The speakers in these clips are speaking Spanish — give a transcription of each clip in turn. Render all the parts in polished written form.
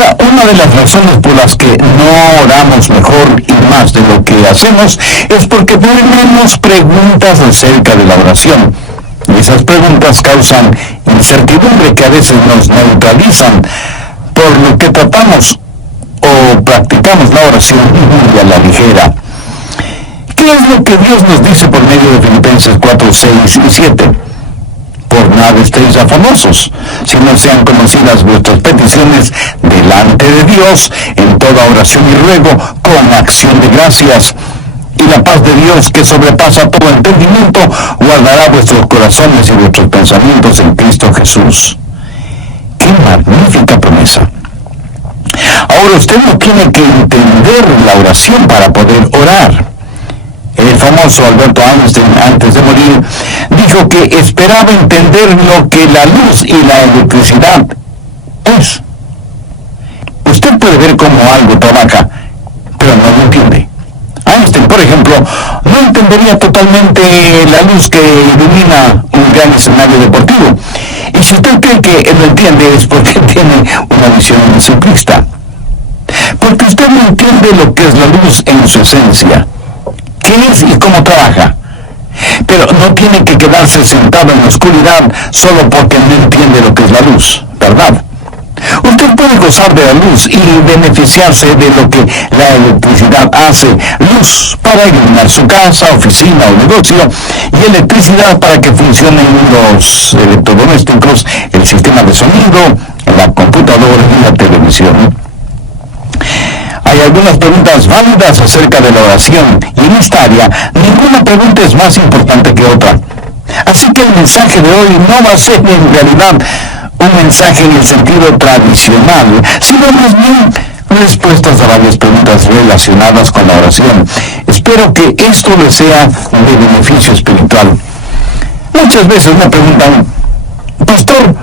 Ahora, una de las razones por las que no oramos mejor y más de lo que hacemos es porque tenemos preguntas acerca de la oración. Y esas preguntas causan incertidumbre que a veces nos neutralizan, por lo que tratamos o practicamos la oración muy a la ligera. ¿Qué es lo que Dios nos dice por medio de Filipenses 4, 6 y 7? Por nada estéis afanosos, si no sean conocidas vuestras peticiones delante de Dios, en toda oración y ruego, con acción de gracias. Y la paz de Dios, que sobrepasa todo entendimiento, guardará vuestros corazones y vuestros pensamientos en Cristo Jesús. ¡Qué magnífica promesa! Ahora usted no tiene que entender la oración para poder orar. El famoso Alberto Einstein, antes de morir, dijo que esperaba entender lo que la luz y la electricidad es. Usted puede ver cómo algo trabaja, pero no lo entiende. Einstein, por ejemplo, no entendería totalmente la luz que ilumina un gran escenario deportivo. Y si usted cree que él lo entiende, es porque tiene una visión simplista. Porque usted no entiende lo que es la luz en su esencia. ¿Qué es y cómo trabaja? Pero no tiene que quedarse sentado en la oscuridad solo porque no entiende lo que es la luz, ¿verdad? Usted puede gozar de la luz y beneficiarse de lo que la electricidad hace. Luz para iluminar su casa, oficina o negocio, y electricidad para que funcionen los electrodomésticos, el sistema de sonido, la computadora y la televisión. Hay algunas preguntas válidas acerca de la oración, y en esta área ninguna pregunta es más importante que otra. Así que el mensaje de hoy no va a ser en realidad un mensaje en el sentido tradicional, sino más bien respuestas a varias preguntas relacionadas con la oración. Espero que esto les sea de beneficio espiritual. Muchas veces me preguntan, pastor,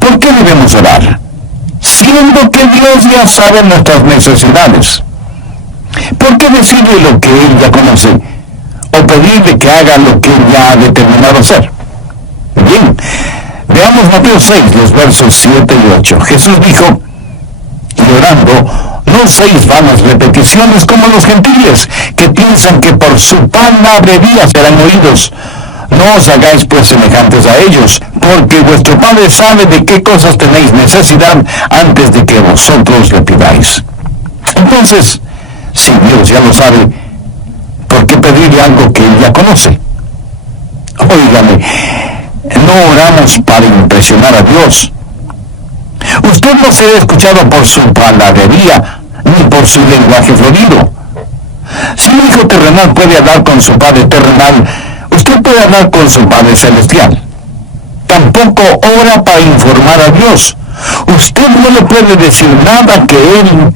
¿por qué debemos orar? Siendo que Dios ya sabe nuestras necesidades. ¿Por qué decirle lo que Él ya conoce? ¿O pedirle que haga lo que Él ya ha determinado hacer? Bien, veamos Mateo 6, los versos 7 y 8. Jesús dijo, y orando, no uséis vanas repeticiones como los gentiles, que piensan que por su palabrería serán oídos. No os hagáis pues semejantes a ellos, porque vuestro Padre sabe de qué cosas tenéis necesidad antes de que vosotros le pidáis. Entonces, si Dios ya lo sabe, ¿por qué pedirle algo que Él ya conoce? Óigame, no oramos para impresionar a Dios. Usted no será escuchado por su palabrería, ni por su lenguaje florido. Si un hijo terrenal puede hablar con su Padre terrenal, usted puede hablar con su Padre celestial. Tampoco ora para informar a Dios. Usted no le puede decir nada que Él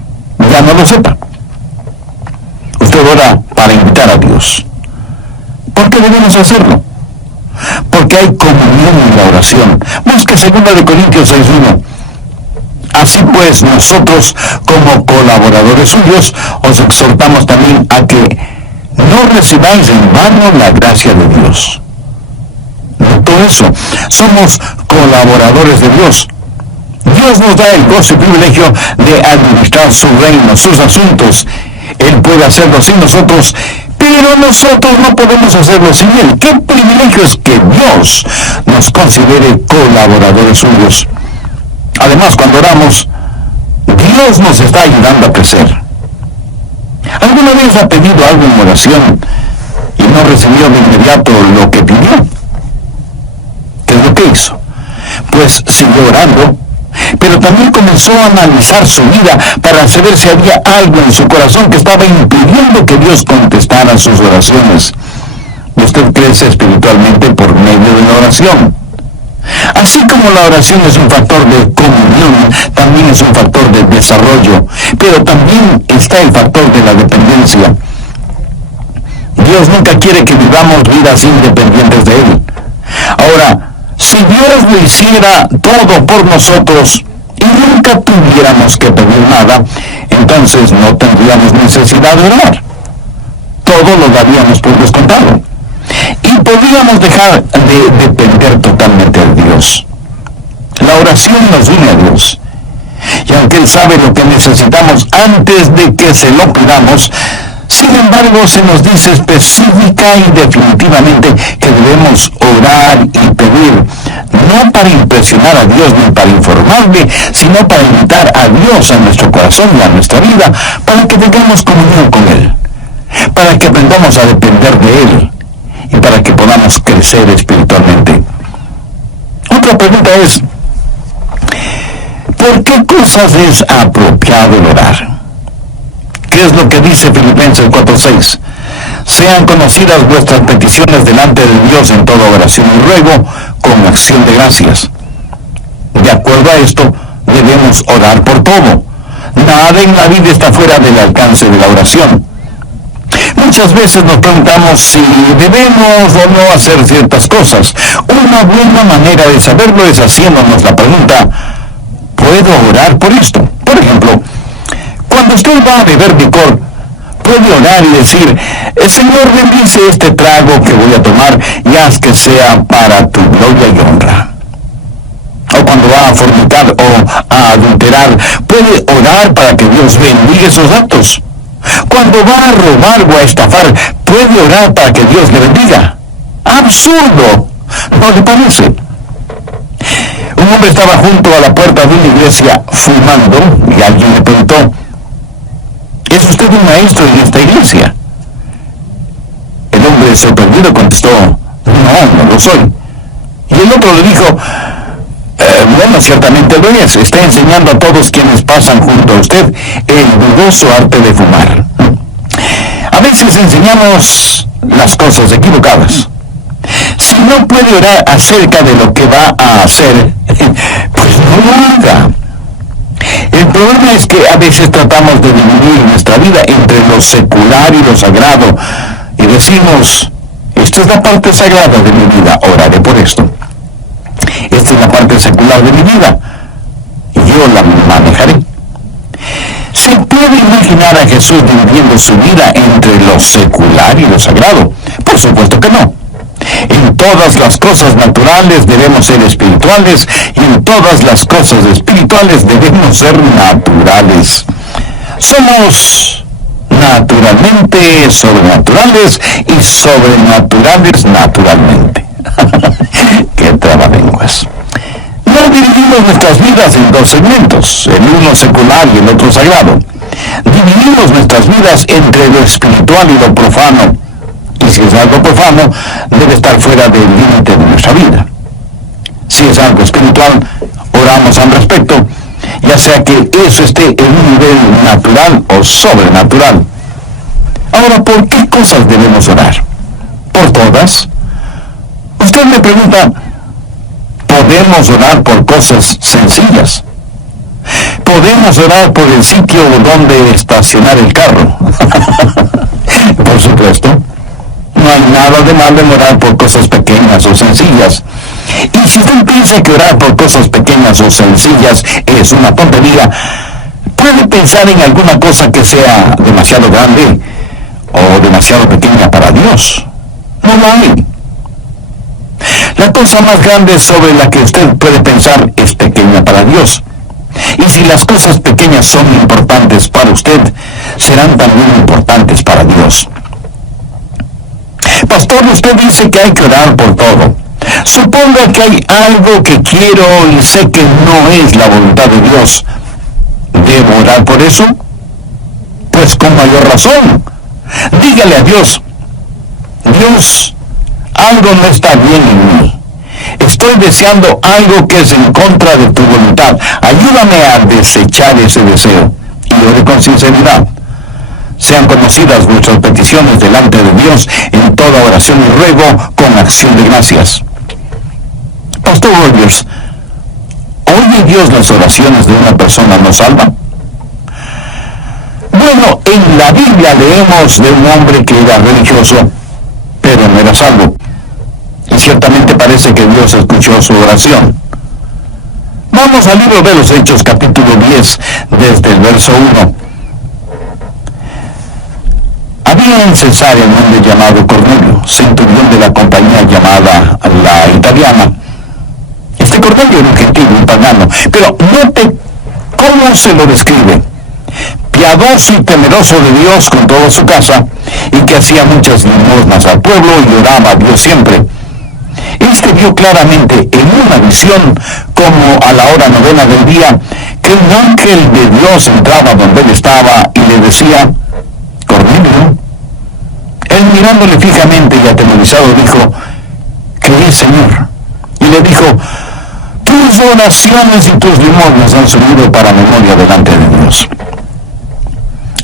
ya no lo sepa. Usted ora para invitar a Dios. ¿Por qué debemos hacerlo? Porque hay comunión en la oración. Busque 2 Corintios 6:1. Así pues, nosotros, como colaboradores suyos, os exhortamos también a que no recibáis en vano la gracia de Dios. Notó eso. Somos colaboradores de Dios. Dios nos da el gozo y privilegio de administrar su reino, sus asuntos. Él puede hacerlo sin nosotros, pero nosotros no podemos hacerlo sin Él. ¡Qué privilegio es que Dios nos considere colaboradores suyos! Además, cuando oramos, Dios nos está ayudando a crecer. ¿Alguna vez ha pedido algo en oración y no recibió de inmediato lo que pidió? ¿Qué es lo que hizo? Pues siguió orando, pero también comenzó a analizar su vida para saber si había algo en su corazón que estaba impidiendo que Dios contestara sus oraciones. Usted crece espiritualmente por medio de la oración. Así como la oración es un factor de comunión, también es un factor de desarrollo, pero también está el factor de la dependencia. Dios nunca quiere que vivamos vidas independientes de Él. Ahora, si Dios lo hiciera todo por nosotros y nunca tuviéramos que pedir nada, entonces no tendríamos necesidad de orar. Todo lo daríamos por descontado. Y podríamos dejar de depender totalmente de Dios. La oración nos une a Dios. Y aunque Él sabe lo que necesitamos antes de que se lo pidamos. Sin embargo, se nos dice específica y definitivamente que debemos orar y pedir, no para impresionar a Dios ni para informarle, sino para invitar a Dios a nuestro corazón y a nuestra vida, para que tengamos comunión con Él, para que aprendamos a depender de Él y para que podamos crecer espiritualmente. Otra pregunta es, ¿por qué cosas es apropiado el orar? ¿Qué es lo que dice Filipenses 4:6? Sean conocidas vuestras peticiones delante de Dios en toda oración y ruego con acción de gracias. De acuerdo a esto, debemos orar por todo. Nada en la vida está fuera del alcance de la oración. Muchas veces nos preguntamos si debemos o no hacer ciertas cosas. Una buena manera de saberlo es haciéndonos la pregunta, ¿puedo orar por esto? Por ejemplo, cuando usted va a beber licor, puede orar y decir, Señor, bendice este trago que voy a tomar y haz que sea para tu gloria y honra. O cuando va a fornicar o a adulterar, puede orar para que Dios bendiga esos actos. Cuando va a robar o a estafar, puede orar para que Dios le bendiga. ¡Absurdo! ¿No le parece? Un hombre estaba junto a la puerta de una iglesia fumando y alguien le preguntó, ¿es usted un maestro en esta iglesia? El hombre sorprendido contestó, no lo soy. Y el otro le dijo, bueno, ciertamente lo es. Está enseñando a todos quienes pasan junto a usted el dudoso arte de fumar. A veces enseñamos las cosas equivocadas. Si no puede orar acerca de lo que va a hacer, pues no lo haga. El problema es que a veces tratamos de dividir nuestra vida entre lo secular y lo sagrado y decimos, esta es la parte sagrada de mi vida, oraré por esto. Esta es la parte secular de mi vida y yo la manejaré. ¿Se puede imaginar a Jesús dividiendo su vida entre lo secular y lo sagrado? Por supuesto que no. En todas las cosas naturales debemos ser espirituales y en todas las cosas espirituales debemos ser naturales. Somos naturalmente sobrenaturales y sobrenaturales naturalmente. ¡Qué trabalenguas! No dividimos nuestras vidas en dos segmentos, el uno secular y el otro sagrado. Dividimos nuestras vidas entre lo espiritual y lo profano. Y si es algo profano, debe estar fuera del límite de nuestra vida. Si es algo espiritual, oramos al respecto, ya sea que eso esté en un nivel natural o sobrenatural. Ahora, ¿por qué cosas debemos orar? ¿Por todas? Usted me pregunta, ¿podemos orar por cosas sencillas? ¿Podemos orar por el sitio donde estacionar el carro? Por supuesto. No hay nada de malo en orar por cosas pequeñas o sencillas. Y si usted piensa que orar por cosas pequeñas o sencillas es una tontería, puede pensar en alguna cosa que sea demasiado grande o demasiado pequeña para Dios. No lo hay. La cosa más grande sobre la que usted puede pensar es pequeña para Dios. Y si las cosas pequeñas son importantes para usted, serán también importantes para Dios. Pastor, usted dice que hay que orar por todo. Suponga que hay algo que quiero y sé que no es la voluntad de Dios. ¿Debo orar por eso? Pues con mayor razón. Dígale a Dios, Dios, algo no está bien en mí. Estoy deseando algo que es en contra de tu voluntad. Ayúdame a desechar ese deseo. Y ore con sinceridad. Sean conocidas vuestras peticiones delante de Dios en toda oración y ruego con acción de gracias. Pastor Rogers, ¿oye Dios las oraciones de una persona no salva? Bueno, en la Biblia leemos de un hombre que era religioso, pero no era salvo. Y ciertamente parece que Dios escuchó su oración. Vamos al libro de los Hechos, capítulo 10, desde el verso 1. Había en Cesarea un hombre llamado Cornelio, centurión de la compañía llamada la Italiana. Este Cornelio era un gentil, un pagano, pero note cómo ¿Cómo se lo describe? Piadoso y temeroso de Dios con toda su casa, y que hacía muchas limosnas al pueblo y oraba a Dios siempre. Este vio claramente en una visión, como a la hora novena del día, que un ángel de Dios entraba donde él estaba y le decía: Cornelio. Él, mirándole fijamente y atemorizado, dijo: ¿Qué es, Señor? Y le dijo: tus oraciones y tus limosnas han subido para memoria delante de Dios.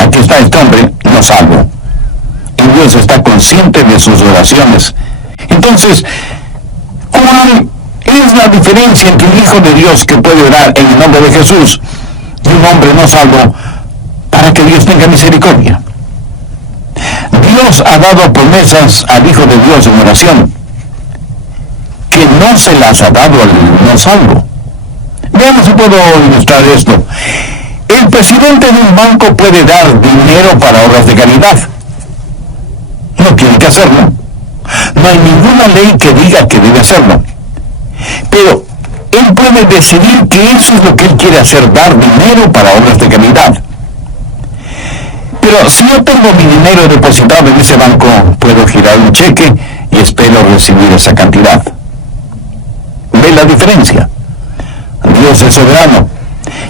Aquí está este hombre, no salvo, y Dios está consciente de sus oraciones. Entonces, ¿cuál es la diferencia entre un hijo de Dios que puede orar en el nombre de Jesús y un hombre no salvo para que Dios tenga misericordia? Dios ha dado promesas al Hijo de Dios en oración que no se las ha dado al no salvo. Veamos si puedo ilustrar esto. El presidente de un banco puede dar dinero para obras de caridad. No tiene que hacerlo. No hay ninguna ley que diga que debe hacerlo. Pero él puede decidir que eso es lo que él quiere hacer, dar dinero para obras de caridad. Pero si yo tengo mi dinero depositado en ese banco, puedo girar un cheque y espero recibir esa cantidad. ¿Ve la diferencia? Dios es soberano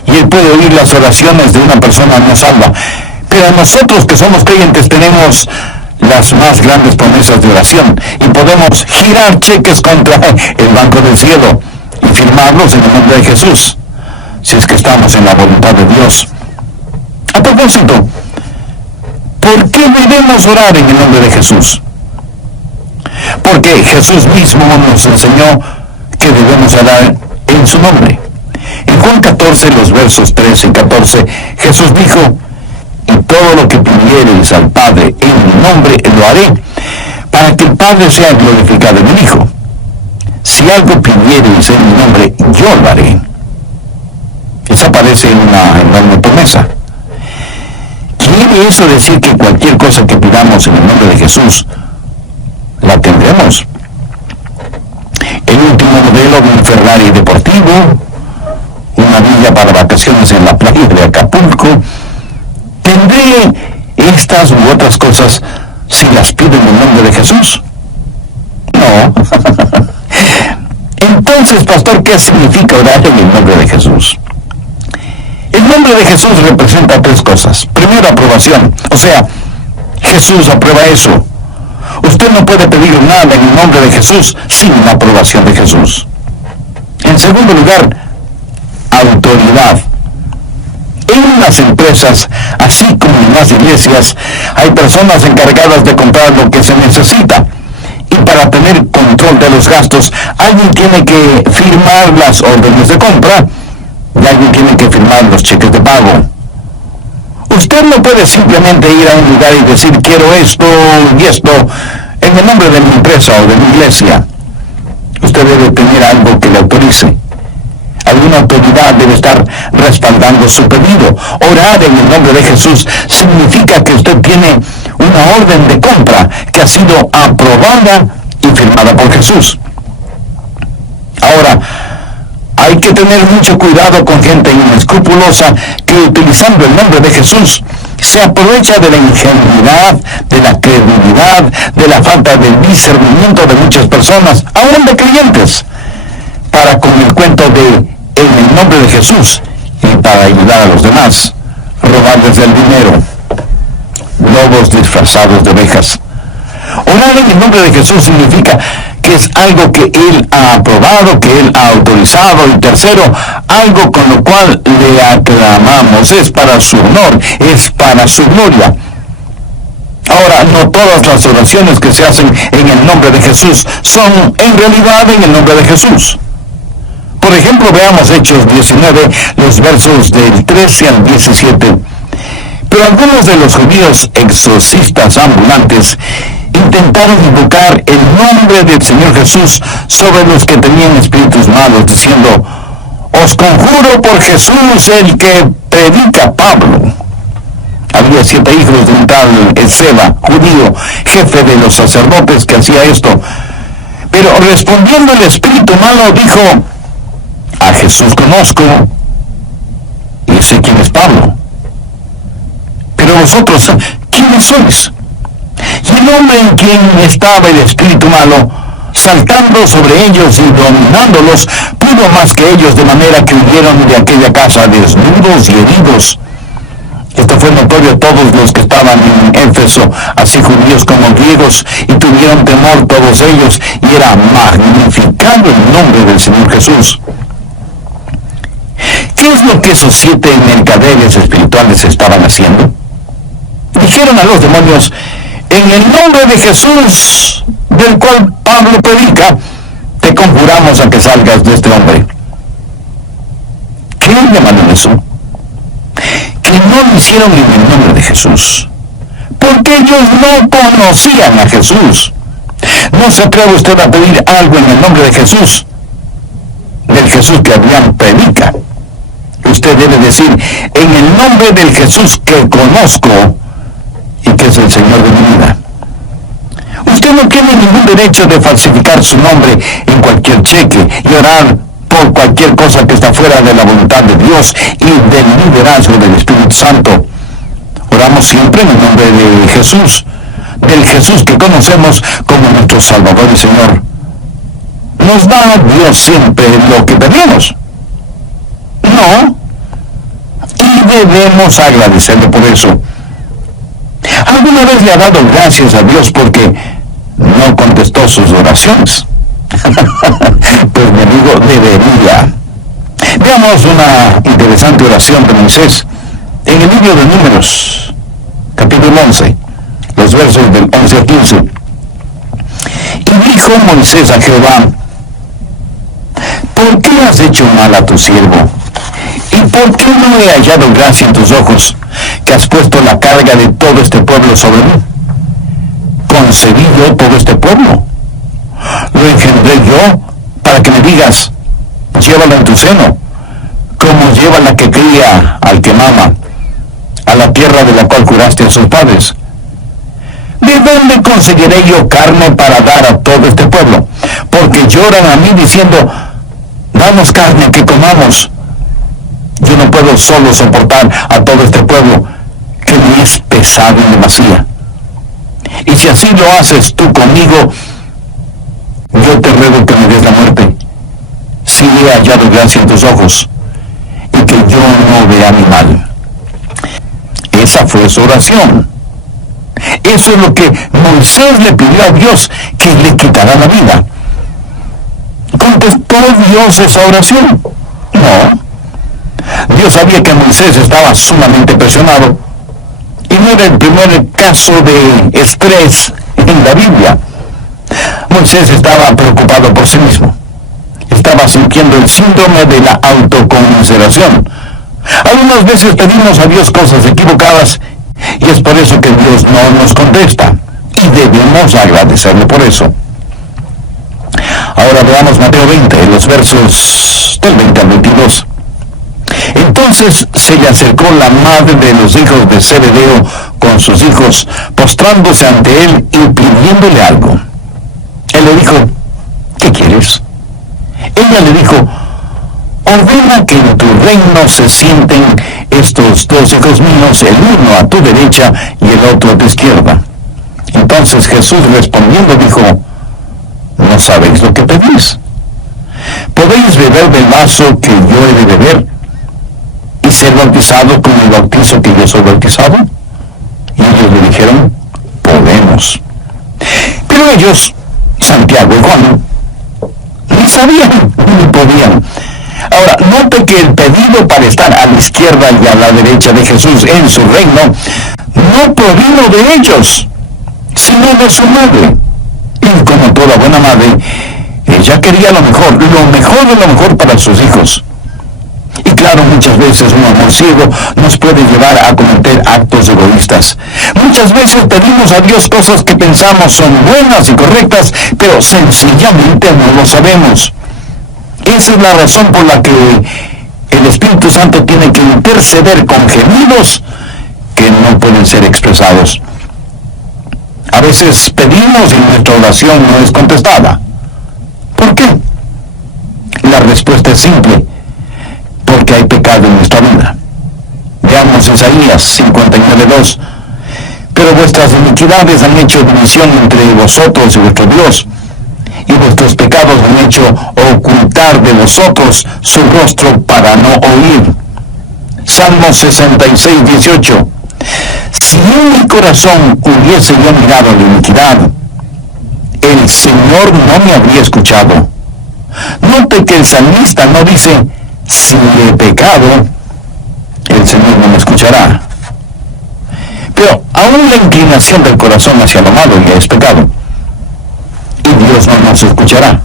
y Él puede oír las oraciones de una persona no salva. Pero nosotros que somos creyentes tenemos las más grandes promesas de oración y podemos girar cheques contra el banco del cielo y firmarlos en el nombre de Jesús, si es que estamos en la voluntad de Dios. A propósito, ¿por qué debemos orar en el nombre de Jesús? Porque Jesús mismo nos enseñó que debemos orar en su nombre. En Juan 14, los versos 13 y 14, Jesús dijo: y todo lo que pidiereis al Padre en mi nombre lo haré, para que el Padre sea glorificado en el Hijo. Si algo pidiereis en mi nombre, yo lo haré. Esa parece una enorme promesa. ¿Quiere eso decir que cualquier cosa que pidamos en el nombre de Jesús la tendremos? El último modelo de un Ferrari deportivo, una villa para vacaciones en la playa de Acapulco. ¿Tendré estas u otras cosas si las pido en el nombre de Jesús? No. Entonces, pastor, ¿qué significa orar en el nombre de Jesús? El nombre de Jesús representa tres cosas. Primero, aprobación. O sea, Jesús aprueba eso. Usted no puede pedir nada en el nombre de Jesús sin la aprobación de Jesús. En segundo lugar, autoridad. En las empresas, así como en las iglesias, hay personas encargadas de comprar lo que se necesita. Y para tener control de los gastos, alguien tiene que firmar las órdenes de compra y alguien tiene que firmar los cheques de pago. Usted no puede simplemente ir a un lugar y decir: quiero esto y esto en el nombre de mi empresa o de mi iglesia. Usted debe tener algo que le autorice. Alguna autoridad debe estar respaldando su pedido. Orar en el nombre de Jesús significa que usted tiene una orden de compra que ha sido aprobada y firmada por Jesús. Ahora, hay que tener mucho cuidado con gente inescrupulosa que, utilizando el nombre de Jesús, se aprovecha de la ingenuidad, de la credibilidad, de la falta de discernimiento de muchas personas, aún de creyentes, para, con el cuento de en el nombre de Jesús y para ayudar a los demás, robarles el dinero. Lobos disfrazados de ovejas. Orar en el nombre de Jesús significa que es algo que Él ha aprobado, que Él ha autorizado. Y tercero, algo con lo cual le aclamamos. Es para su honor, es para su gloria. Ahora, no todas las oraciones que se hacen en el nombre de Jesús son en realidad en el nombre de Jesús. Por ejemplo, veamos Hechos 19, los versos del 13 al 17. Pero algunos de los judíos exorcistas ambulantes intentaron invocar el nombre del Señor Jesús sobre los que tenían espíritus malos, diciendo: os conjuro por Jesús, el que predica Pablo. Había 7 hijos de un tal Esceva, judío, jefe de los sacerdotes, que hacía esto. Pero respondiendo el espíritu malo, dijo: a Jesús conozco, y sé Pablo: pero vosotros, ¿quiénes sois? Y el hombre en quien estaba el espíritu malo, saltando sobre ellos y dominándolos, pudo más que ellos, de manera que huyeron de aquella casa desnudos y heridos. Esto fue notorio a todos los que estaban en Éfeso, así judíos como griegos, y tuvieron temor todos ellos, y era magnificado el nombre del Señor Jesús. ¿Qué es lo que esos 7 mercaderes espirituales estaban haciendo? Dijeron a los demonios: en el nombre de Jesús, del cual Pablo predica, te conjuramos a que salgas de este hombre. ¿Qué llamaron eso? Que no lo hicieron en el nombre de Jesús, porque ellos no conocían a Jesús. ¿No se atreve usted a pedir algo en el nombre de Jesús? Del Jesús que Abraham predica. Usted debe decir: en el nombre del Jesús que conozco y que es el Señor de mi vida. Usted no tiene ningún derecho de falsificar su nombre en cualquier cheque y orar por cualquier cosa que está fuera de la voluntad de Dios y del liderazgo del Espíritu Santo. Oramos siempre en el nombre de Jesús, del Jesús que conocemos como nuestro Salvador y Señor. ¿Nos da Dios siempre lo que pedimos? No. Y debemos agradecerle por eso. ¿Alguna vez le ha dado gracias a Dios porque no contestó sus oraciones? Pues mi amigo, debería. Veamos una interesante oración de Moisés en el libro de Números, capítulo 11, los versos del 11 al 15. Y dijo Moisés a Jehová: ¿por qué has hecho mal a tu siervo? ¿Y por qué no he hallado gracia en tus ojos, que has puesto la carga de todo este pueblo sobre mí? ¿Concebí yo todo este pueblo? ¿Lo engendré yo para que me digas: llévalo en tu seno, como lleva la que cría al que mama, a la tierra de la cual juraste a sus padres? ¿De dónde conseguiré yo carne para dar a todo este pueblo? Porque lloran a mí diciendo: danos carne que comamos. Yo no puedo solo soportar a todo este pueblo, que me es pesado en demasía. Y si así lo haces tú conmigo, yo te ruego que me des la muerte, si he hallado gracia en tus ojos, y que yo no vea mi mal. Esa fue su oración. Eso es lo que Moisés le pidió a Dios, que le quitara la vida. ¿Contestó Dios esa oración? No. Dios sabía que Moisés estaba sumamente presionado, y no era el primer caso de estrés en la Biblia. Moisés estaba preocupado por sí mismo. Estaba sintiendo el síndrome de la autoconmiseración. Algunas veces pedimos a Dios cosas equivocadas, y es por eso que Dios no nos contesta, y debemos agradecerle por eso. Ahora veamos Mateo 20, los versos del 20 al 22. Entonces se le acercó la madre de los hijos de Zebedeo con sus hijos, postrándose ante él y pidiéndole algo. Él le dijo: ¿qué quieres? Ella le dijo: ordena que en tu reino se sienten estos 2 hijos míos, el uno a tu derecha y el otro a tu izquierda. Entonces Jesús respondiendo dijo: no sabéis lo que pedís. ¿Podéis beber del vaso que yo he de beber y ser bautizado con el bautizo que yo soy bautizado? Y ellos le dijeron: podemos. Pero ellos, Santiago y Juan, ni sabían ni podían. Ahora, note que el pedido para estar a la izquierda y a la derecha de Jesús en su reino no provino de ellos, sino de su madre. Y como toda buena madre, ella quería lo mejor de lo mejor para sus hijos. Y claro, muchas veces un amor ciego nos puede llevar a cometer actos egoístas. Muchas veces pedimos a Dios cosas que pensamos son buenas y correctas, pero sencillamente no lo sabemos. Esa es la razón por la que el Espíritu Santo tiene que interceder con gemidos que no pueden ser expresados. A veces pedimos y nuestra oración no es contestada. ¿Por qué? La respuesta es simple: porque hay pecado en nuestra vida. Isaías 59:2. Pero vuestras iniquidades han hecho división entre vosotros y vuestro Dios, y vuestros pecados han hecho ocultar de vosotros su rostro para no oír. Salmo 66:18. Si en mi corazón hubiese yo mirado la iniquidad, el Señor no me habría escuchado. Note que el salmista no dice, si he pecado, el Señor no me escuchará. Pero aún la inclinación del corazón hacia lo malo ya es pecado, y Dios no nos escuchará.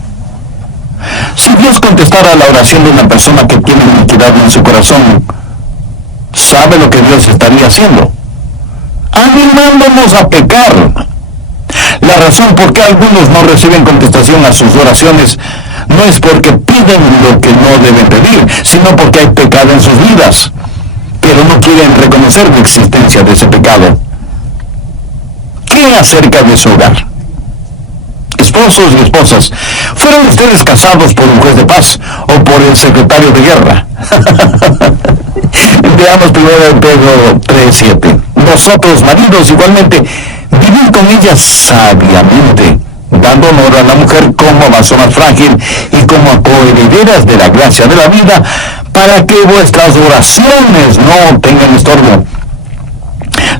Si Dios contestara la oración de una persona que tiene iniquidad en su corazón, ¿sabe lo que Dios estaría haciendo? Animándonos a pecar. La razón por qué algunos no reciben contestación a sus oraciones no es porque piden lo que no deben pedir, sino porque hay pecado en sus vidas, pero no quieren reconocer la existencia de ese pecado. ¿Qué acerca de su hogar? Esposos y esposas, ¿fueron ustedes casados por un juez de paz o por el secretario de guerra? Veamos primero en Pedro 3:7. Vosotros, maridos, igualmente, vivid con ella sabiamente, dando honor a la mujer como vaso más frágil y como coherederas de la gracia de la vida, para que vuestras oraciones no tengan estorbo.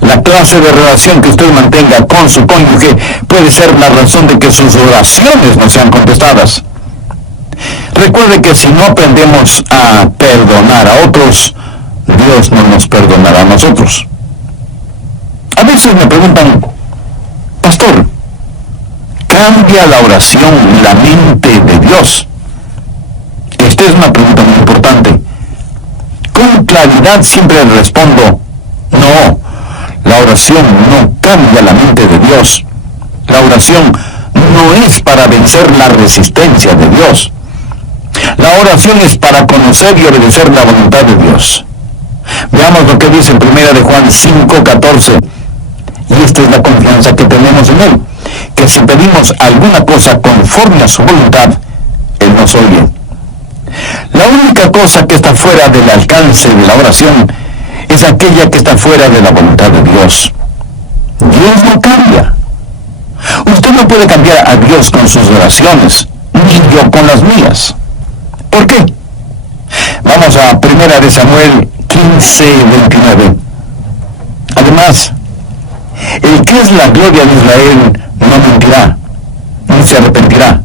La clase de relación que usted mantenga con su cónyuge puede ser la razón de que sus oraciones no sean contestadas. Recuerde que si no aprendemos a perdonar a otros, Dios no nos perdonará a nosotros. A veces me preguntan, pastor, ¿cambia la oración la mente de Dios? Esta es una pregunta muy importante. Con claridad siempre respondo, no, la oración no cambia la mente de Dios. La oración no es para vencer la resistencia de Dios. La oración es para conocer y obedecer la voluntad de Dios. Veamos lo que dice en 1 de Juan 5:14. Y esta es la confianza que tenemos en Él, que si pedimos alguna cosa conforme a su voluntad, Él nos oye. La única cosa que está fuera del alcance de la oración es aquella que está fuera de la voluntad de Dios. Dios no cambia. Usted no puede cambiar a Dios con sus oraciones, ni yo con las mías. ¿Por qué? Vamos a 1 de Samuel 15:29. Además, el que es la gloria de Israel no mentirá, ni se arrepentirá,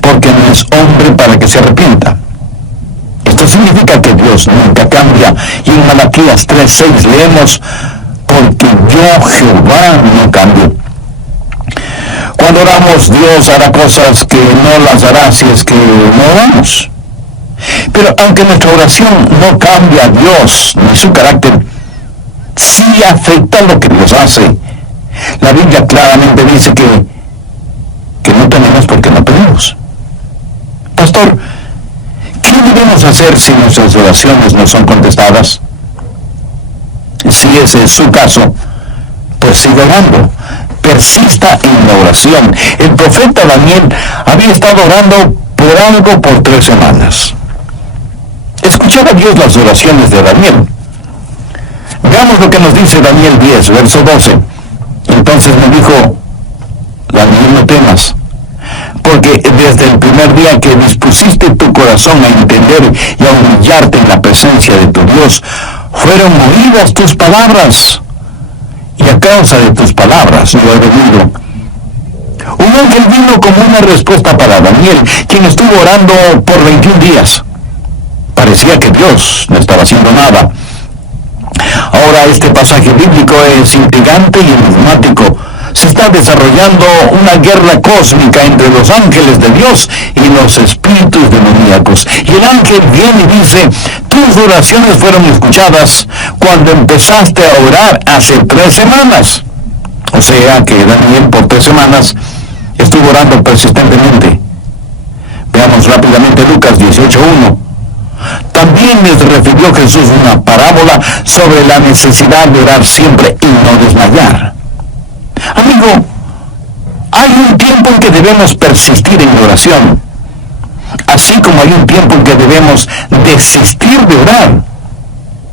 porque no es hombre para que se arrepienta. Esto significa que Dios nunca cambia, y en Malaquías 3:6 leemos, porque yo Jehová no cambio. Cuando oramos, Dios hará cosas que no las hará si es que no oramos. Pero aunque nuestra oración no cambia a Dios ni su carácter, sí afecta lo que Dios hace. La Biblia claramente dice que no tenemos porque no pedimos. Pastor, ¿qué debemos hacer si nuestras oraciones no son contestadas? Si ese es su caso, pues siga orando. Persista en la oración. El profeta Daniel había estado orando por algo por 3 semanas. Escuchaba Dios las oraciones de Daniel. Veamos lo que nos dice Daniel 10, verso 12. Entonces me dijo, Daniel, no temas, porque desde el primer día que dispusiste tu corazón a entender y a humillarte en la presencia de tu Dios, fueron oídas tus palabras, y a causa de tus palabras yo he venido. Un ángel vino como una respuesta para Daniel, quien estuvo orando por 21 días. Parecía que Dios no estaba haciendo nada. Ahora este pasaje bíblico es intrigante y enigmático. Se está desarrollando una guerra cósmica entre los ángeles de Dios y los espíritus demoníacos. Y el ángel viene y dice, tus oraciones fueron escuchadas cuando empezaste a orar hace 3 semanas. O sea que Daniel por 3 semanas estuvo orando persistentemente. Veamos rápidamente Lucas 18:1. También les refirió Jesús una parábola sobre la necesidad de orar siempre y no desmayar. Amigo, hay un tiempo en que debemos persistir en la oración, así como hay un tiempo en que debemos desistir de orar.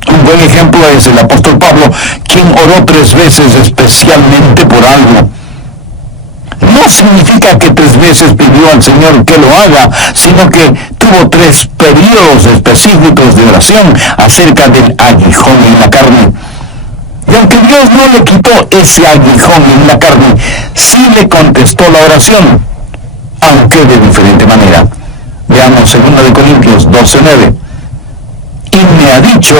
Un buen ejemplo ejemplo, es el apóstol Pablo, quien oró 3 veces especialmente por algo. No significa que 3 veces pidió al Señor que lo haga, sino que tuvo 3 periodos específicos de oración acerca del aguijón en la carne. Y aunque Dios no le quitó ese aguijón en la carne, sí le contestó la oración, aunque de diferente manera. Veamos 2 Corintios 12:9. Y me ha dicho,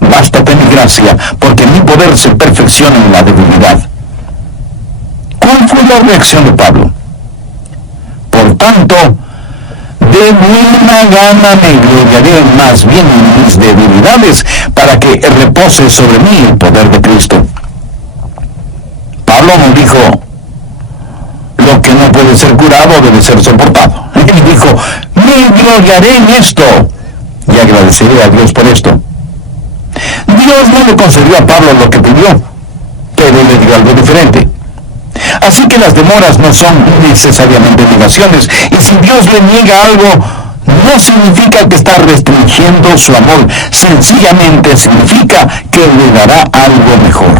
bástate mi gracia, porque mi poder se perfecciona en la debilidad. ¿Cuál fue la reacción de Pablo? Por tanto, de buena gana me gloriaré más bien en mis debilidades, para que repose sobre mí el poder de Cristo. Pablo no dijo, lo que no puede ser curado debe ser soportado. Él dijo, me gloriaré en esto, y agradeceré a Dios por esto. Dios no le concedió a Pablo lo que pidió, pero le dio algo diferente. Así que las demoras no son necesariamente negaciones, y si Dios le niega algo, no significa que está restringiendo su amor, sencillamente significa que le dará algo mejor.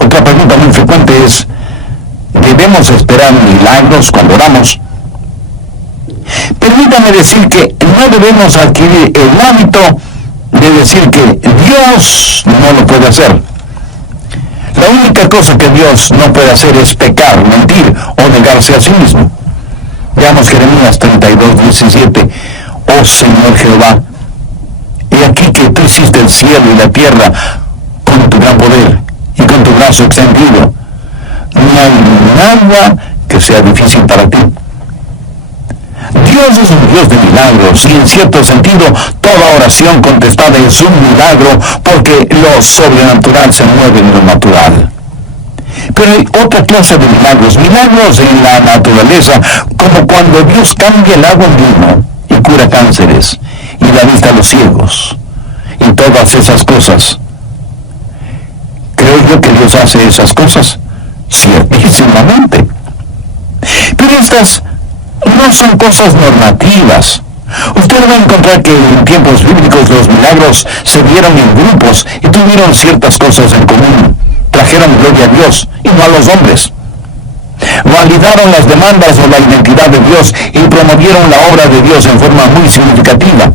Otra pregunta muy frecuente es, ¿debemos esperar milagros cuando oramos? Permítame decir que no debemos adquirir el hábito de decir que Dios no lo puede hacer. La única cosa que Dios no puede hacer es pecar, mentir o negarse a sí mismo. Veamos Jeremías 32:17. Oh Señor Jehová, he aquí que tú hiciste el cielo y la tierra con tu gran poder y con tu brazo extendido. No hay nada que sea difícil para ti. Dios es un Dios de milagros, y en cierto sentido toda oración contestada es un milagro, porque lo sobrenatural se mueve en lo natural. Pero hay otra clase de milagros, milagros en la naturaleza, como cuando Dios cambia el agua en vino y cura cánceres y da vista a los ciegos y todas esas cosas. ¿Creo yo que Dios hace esas cosas? Ciertísimamente. Pero estas no son cosas normativas. Usted va a encontrar que en tiempos bíblicos los milagros se dieron en grupos y tuvieron ciertas cosas en común. Trajeron gloria a Dios y no a los hombres. Validaron las demandas o la identidad de Dios y promovieron la obra de Dios en forma muy significativa.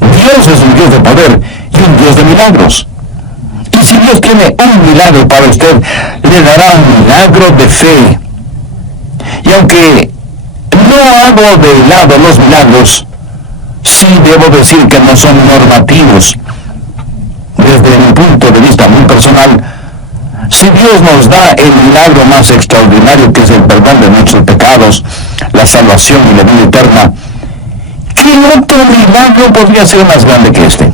Dios es un Dios de poder y un Dios de milagros. Y si Dios tiene un milagro para usted, le dará un milagro de fe. Y aunque no hago de lado los milagros, sí debo decir que no son normativos. Desde mi punto de vista muy personal, si Dios nos da el milagro más extraordinario, que es el perdón de nuestros pecados, la salvación y la vida eterna, ¿qué otro milagro podría ser más grande que este?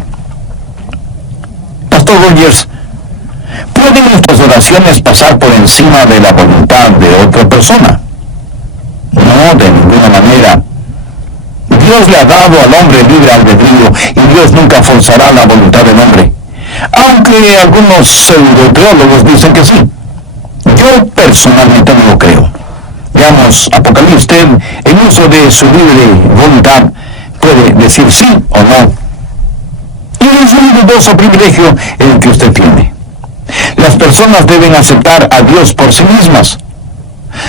Pastor Rogers, ¿pueden nuestras oraciones pasar por encima de la voluntad de otra persona? No, de ninguna manera. Dios le ha dado al hombre libre albedrío y Dios nunca forzará la voluntad del hombre. Aunque algunos pseudoteólogos dicen que sí. Yo personalmente no lo creo. Veamos, Apocalipsis, usted en uso de su libre voluntad puede decir sí o no. Y es un dudoso privilegio el que usted tiene. Las personas deben aceptar a Dios por sí mismas.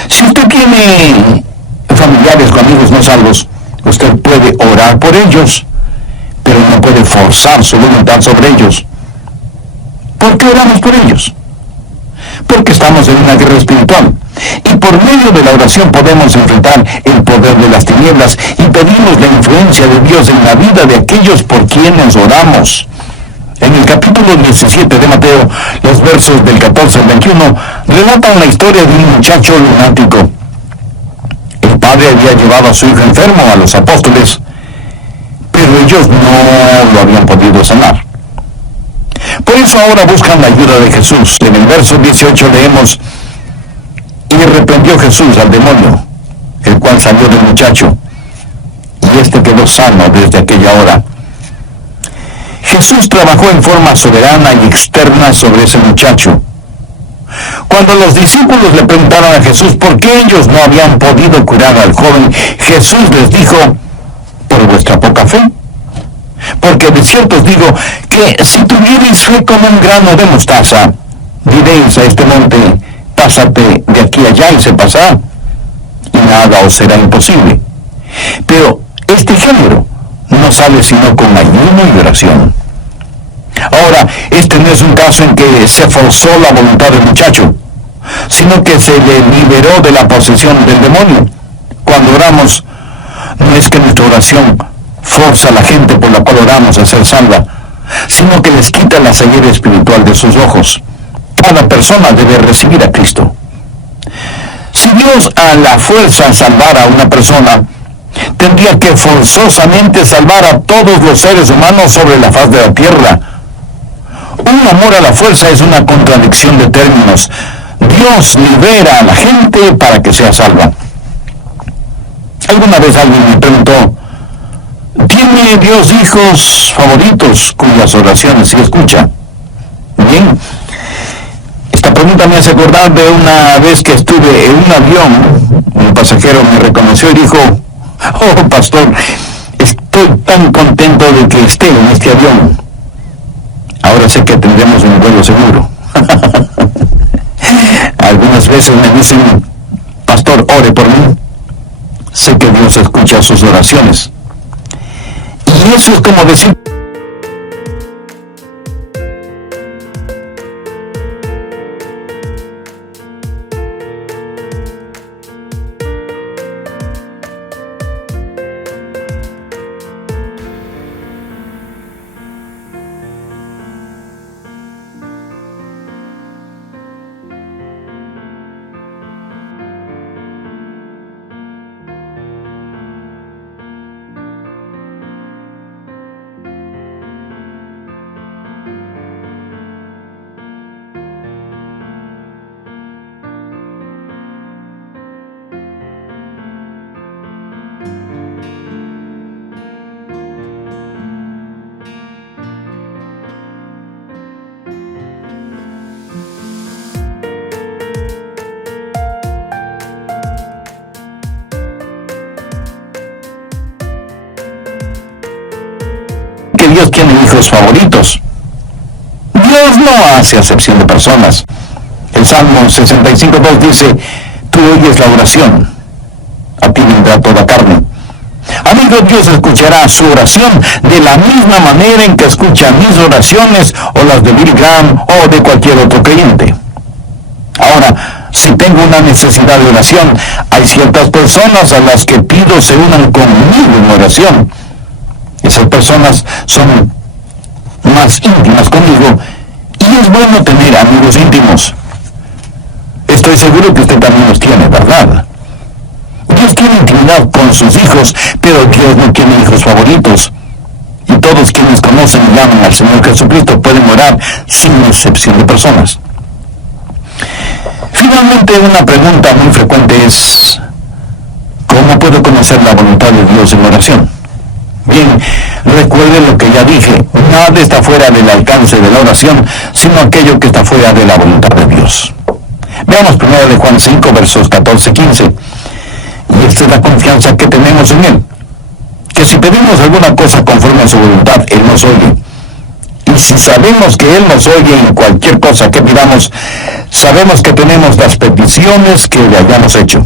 Si usted tiene familiares o amigos no salvos, usted puede orar por ellos, pero no puede forzar su voluntad sobre ellos. ¿Por qué oramos por ellos? Porque estamos en una guerra espiritual, y por medio de la oración podemos enfrentar el poder de las tinieblas y pedimos la influencia de Dios en la vida de aquellos por quienes oramos. En el capítulo 17 de Mateo, los versos del 14 al 21 relatan la historia de un muchacho lunático. El padre había llevado a su hijo enfermo a los apóstoles, pero ellos no lo habían podido sanar. Por eso ahora buscan la ayuda de Jesús. En el verso 18 leemos, y reprendió Jesús al demonio, el cual salió del muchacho, y éste quedó sano desde aquella hora. Jesús trabajó en forma soberana y externa sobre ese muchacho. Cuando los discípulos le preguntaron a Jesús por qué ellos no habían podido curar al joven, Jesús les dijo, por vuestra poca fe. Porque de cierto os digo que si tuvierais fe como un grano de mostaza, diréis a este monte, pásate de aquí allá y se pasará, y nada os será imposible. Pero este género no sale sino con ayuno y oración. Ahora, este no es un caso en que se forzó la voluntad del muchacho, sino que se le liberó de la posesión del demonio. Cuando oramos, no es que nuestra oración forza a la gente por la cual oramos a ser salva, sino que les quita la ceguera espiritual de sus ojos. Cada persona debe recibir a Cristo. Si Dios a la fuerza salvara a una persona, tendría que forzosamente salvar a todos los seres humanos sobre la faz de la tierra. Un amor a la fuerza es una contradicción de términos. Dios libera a la gente para que sea salva. Alguna vez alguien me preguntó, ¿tiene Dios hijos favoritos cuyas oraciones sí escucha? Bien, esta pregunta me hace acordar de una vez que estuve en un avión. Un pasajero me reconoció y dijo, oh pastor, estoy tan contento de que esté en este avión. Ahora sé que tendremos un vuelo seguro. Algunas veces me dicen, pastor, ore por mí. Sé que Dios escucha sus oraciones. Y eso es como decir, que Dios tiene hijos favoritos. Dios no hace acepción de personas. El Salmo 65:2 dice, tú oyes la oración, a ti vendrá toda carne. Amigo, Dios escuchará su oración de la misma manera en que escucha mis oraciones o las de Bill Graham o de cualquier otro creyente. Ahora, si tengo una necesidad de oración, hay ciertas personas a las que pido se unan conmigo en oración. Esas personas son más íntimas conmigo y es bueno tener amigos íntimos. Estoy seguro que usted también los tiene, ¿verdad? Dios tiene intimidad con sus hijos, pero Dios no tiene hijos favoritos. Y todos quienes conocen y llaman al Señor Jesucristo pueden orar sin excepción de personas. Finalmente, una pregunta muy frecuente es, ¿cómo puedo conocer la voluntad de Dios en oración? Bien, recuerde lo que ya dije, nada está fuera del alcance de la oración, sino aquello que está fuera de la voluntad de Dios. Veamos primero de Juan 5, versos 14-15. Y esta es la confianza que tenemos en Él, que si pedimos alguna cosa conforme a su voluntad, Él nos oye. Y si sabemos que Él nos oye en cualquier cosa que pidamos, sabemos que tenemos las peticiones que le hayamos hecho.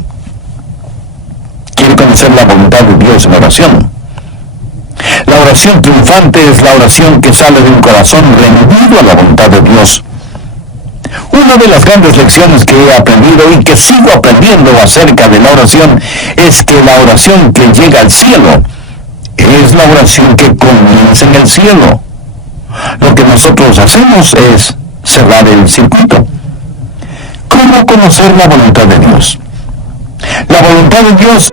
¿Quiere conocer la voluntad de Dios en oración? La oración triunfante es la oración que sale de un corazón rendido a la voluntad de Dios. Una de las grandes lecciones que he aprendido y que sigo aprendiendo acerca de la oración es que la oración que llega al cielo es la oración que comienza en el cielo. Lo que nosotros hacemos es cerrar el circuito. ¿Cómo conocer la voluntad de Dios? La voluntad de Dios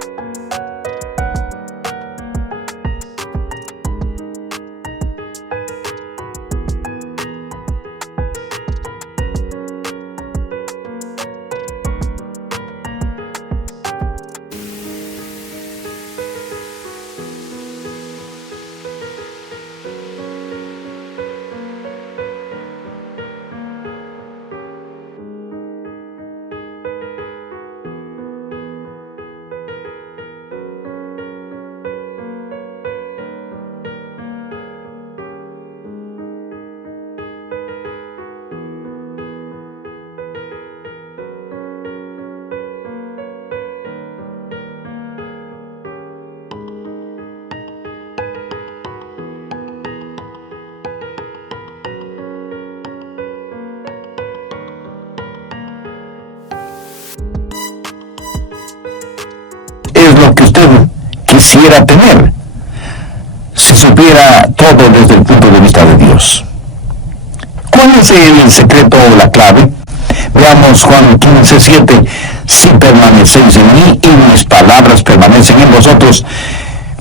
pudiera tener si supiera todo desde el punto de vista de Dios. ¿Cuál es el secreto o la clave? Veamos Juan 15:7. Si permanecéis en mí y mis palabras permanecen en vosotros,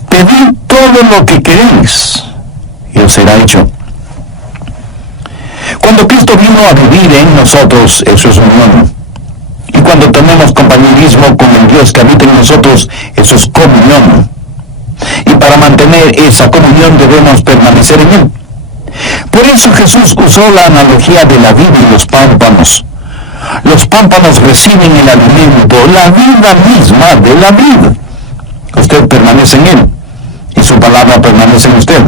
pedid todo lo que queréis y os será hecho. Cuando Cristo vino a vivir en nosotros, eso es unión. Y cuando tenemos compañerismo con el Dios que habita en nosotros, eso es comunión. Y para mantener esa comunión debemos permanecer en Él. Por eso Jesús usó la analogía de la vid y los pámpanos. Los pámpanos reciben el alimento, la vida misma de la vid. Usted permanece en Él y su palabra permanece en usted.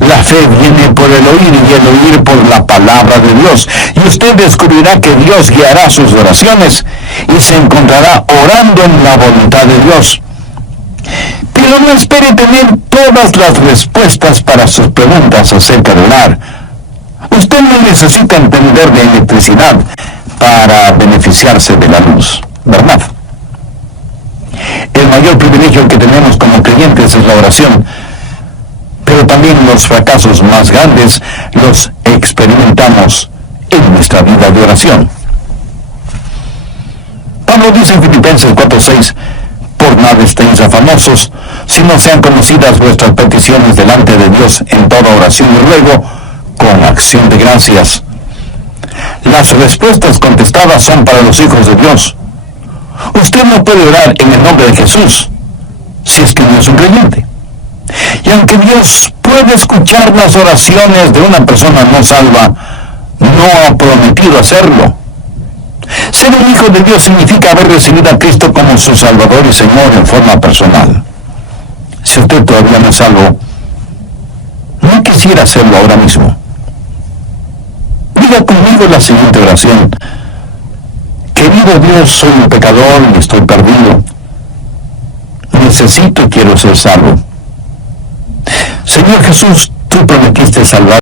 La fe viene por el oír y el oír por la palabra de Dios. Y usted descubrirá que Dios guiará sus oraciones y se encontrará orando en la voluntad de Dios. Pero no espere tener todas las respuestas para sus preguntas acerca de orar. Usted no necesita entender de electricidad para beneficiarse de la luz, ¿verdad? El mayor privilegio que tenemos como creyentes es la oración, pero también los fracasos más grandes los experimentamos en nuestra vida de oración. Pablo dice en Filipenses 4:6, por nada estéis afanosos, sino sean conocidas vuestras peticiones delante de Dios en toda oración y ruego, con acción de gracias. Las respuestas contestadas son para los hijos de Dios. Usted no puede orar en el nombre de Jesús si es que no es un creyente. Y aunque Dios puede escuchar las oraciones de una persona no salva, no ha prometido hacerlo. Ser un hijo de Dios significa haber recibido a Cristo como su Salvador y Señor en forma personal. Si usted todavía no es salvo, no quisiera hacerlo ahora mismo. Diga conmigo la siguiente oración. Querido Dios, soy un pecador y estoy perdido. Necesito y quiero ser salvo. Señor Jesús, tú prometiste salvar